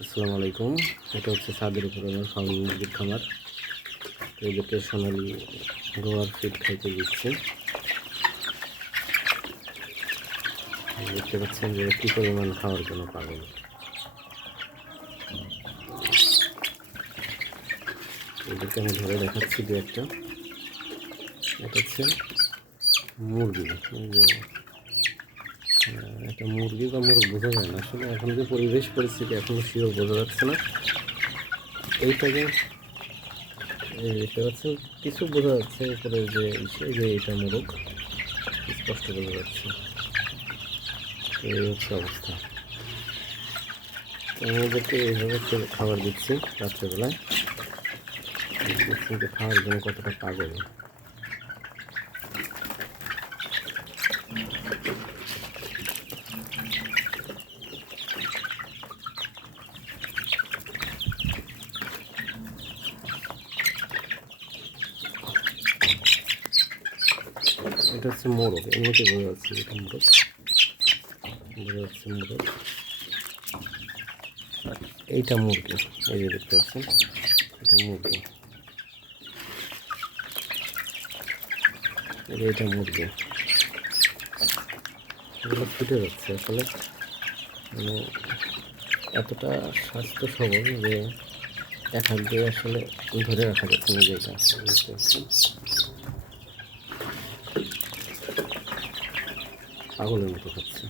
আসসালামু আলাইকুম। এটা হচ্ছে ছাদের উপরে আমার ফার্ম মুরগির খামার। এদেরকে সোনালি গোয়ার ফিড খাইতে দিচ্ছে। দেখতে পাচ্ছেন যে কী পরিমাণ খাওয়ার জন্য পাগল। এদেরকে আমি ধরে দেখাচ্ছি দু একটা। এটা হচ্ছে মুরগি। একটা মুরগি বা মুরগ বোঝা যায় না। আসলে এখন যে পরিবেশ পরিস্থিতি এখনও শিওর বোঝা যাচ্ছে না। এইটাকে, এই দেখতে কিছু বোঝা যাচ্ছে উপরে যে যে এটা মোরগ। স্পষ্ট বোঝা যাচ্ছে। এই হচ্ছে অবস্থা। তো আমি এইভাবে খাবার দিচ্ছি রাত্রেবেলায়। খাওয়ার জন্য কতটা পাগল। এটা হচ্ছে মোরগ এমনিতে বোঝা যাচ্ছে এটা মোরগ বোঝা যাচ্ছে মোরগ এইটা মুরগি এই যে দেখতে পাচ্ছেন এটা মুরগি এই যে এটা মুরগি এগুলো ফুটে যাচ্ছে আসলে মানে এতটা স্বাস্থ্য সবল যে এক হাত দিয়ে আসলে ধরে রাখা যাচ্ছে না যেটা দেখতে পাচ্ছেন পাগলের মতো খাচ্ছে